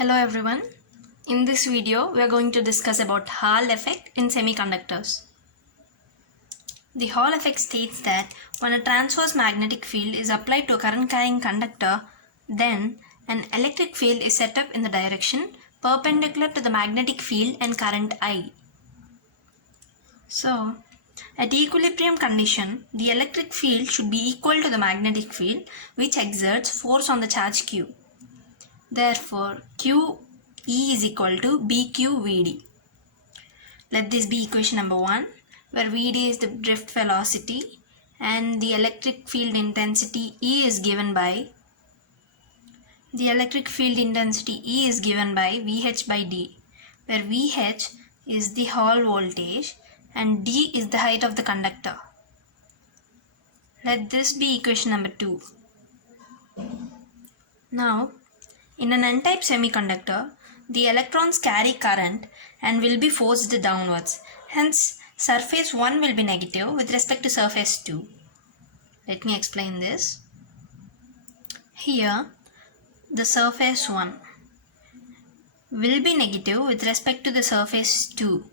Hello everyone. In this video, we are going to discuss about Hall effect in semiconductors. The Hall effect states that when a transverse magnetic field is applied to a current carrying conductor, then an electric field is set up in the direction perpendicular to the magnetic field and current I. So, at equilibrium condition, the electric field should be equal to the magnetic field, which exerts force on the charge Q. Therefore, QE is equal to BQVD. Let this be equation number 1, where VD is the drift velocity and the electric field intensity E is given by VH by D, where VH is the Hall voltage and D is the height of the conductor. Let this be equation number 2. Now, in an N-type semiconductor, the electrons carry current and will be forced downwards. Hence, surface 1 will be negative with respect to surface 2. Let me explain this. Here, the surface 1 will be negative with respect to the surface 2.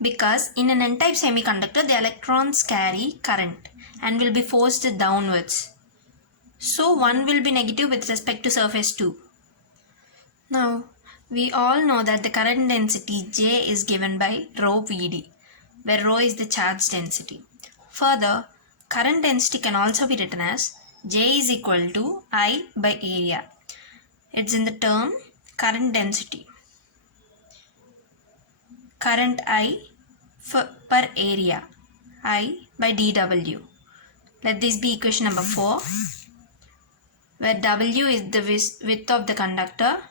Because in an N-type semiconductor, the electrons carry current and will be forced downwards. So 1 will be negative with respect to surface 2. Now, we all know that the current density J is given by rho Vd, where rho is the charge density. Further, current density can also be written as J is equal to I by area. It's in the term current density. Current I per area, I by dW. Let this be equation number 4. Where W is the width of the conductor,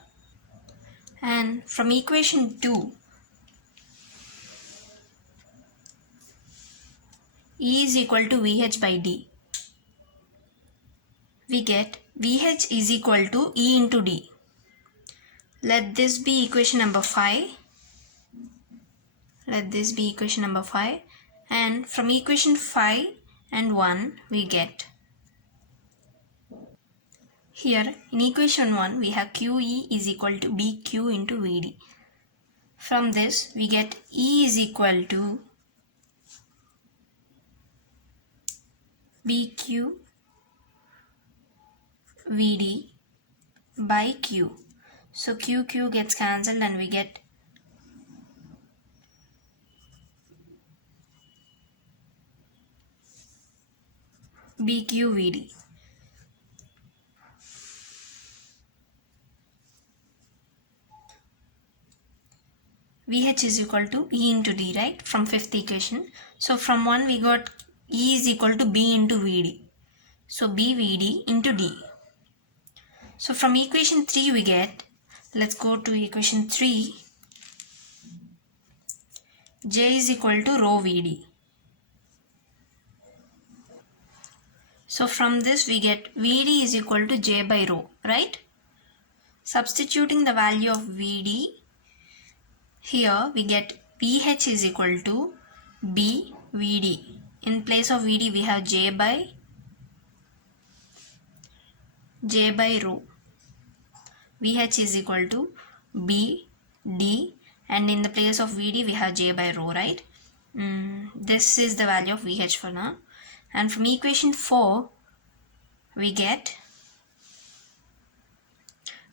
and from equation 2, E is equal to VH by D. We get VH is equal to E into D. Let this be equation number 5. And from equation 5 and 1, we get here in equation 1 we have QE is equal to BQ into VD. From this we get E is equal to BQ VD by Q. So QQ gets cancelled and we get BQ VD. VH is equal to E into D, right? From fifth equation. So from 1 we got E is equal to B into VD. So BVD into D. So from equation 3 we get, let's go to equation 3. J is equal to rho VD. So from this we get VD is equal to J by rho, right? Substituting the value of VD, here we get VH is equal to B VD. In place of VD we have J by rho. VH is equal to B D, and in the place of VD we have J by rho, right? This is the value of VH for now. And from equation 4 we get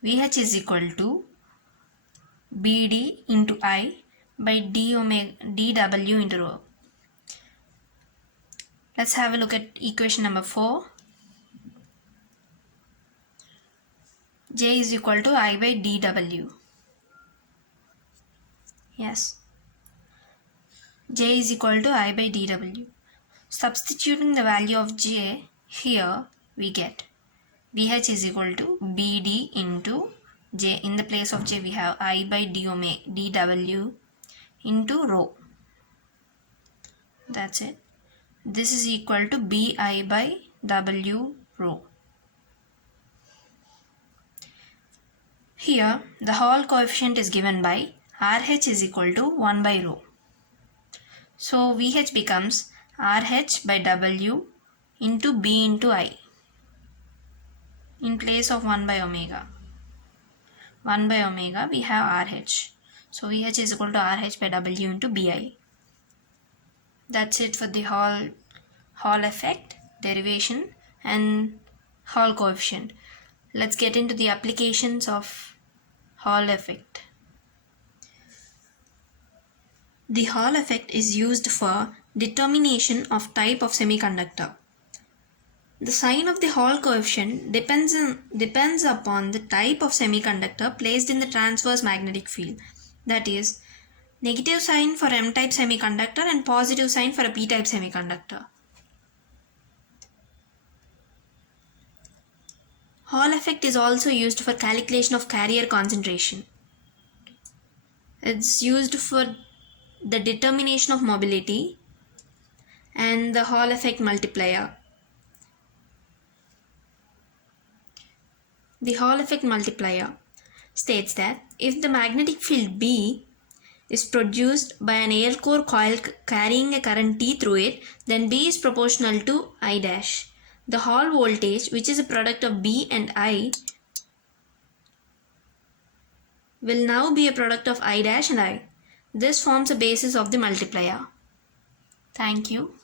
VH is equal to BD into I by dW into rho. Let's have a look at equation number 4. J is equal to I by dW. Yes. J is equal to I by dW. Substituting the value of J, here we get VH is equal to BD into J. In the place of J we have I by dW into rho. That's it. This is equal to BI by W rho. Here the Hall coefficient is given by RH is equal to 1 by rho. So VH becomes RH by W into B into I in place of 1 by omega. 1 by omega, we have RH. So VH is equal to RH by W into BI. That's it for the Hall effect, derivation, and Hall coefficient. Let's get into the applications of Hall effect. The Hall effect is used for determination of type of semiconductor. The sign of the Hall coefficient depends upon the type of semiconductor placed in the transverse magnetic field. That is, negative sign for M-type semiconductor and positive sign for a P-type semiconductor. Hall effect is also used for calculation of carrier concentration. It's used for the determination of mobility and the Hall effect multiplier. The Hall effect multiplier states that if the magnetic field B is produced by an air core coil carrying a current T through it, then B is proportional to I dash. The Hall voltage, which is a product of B and I, will now be a product of I dash and I. This forms a basis of the multiplier. Thank you.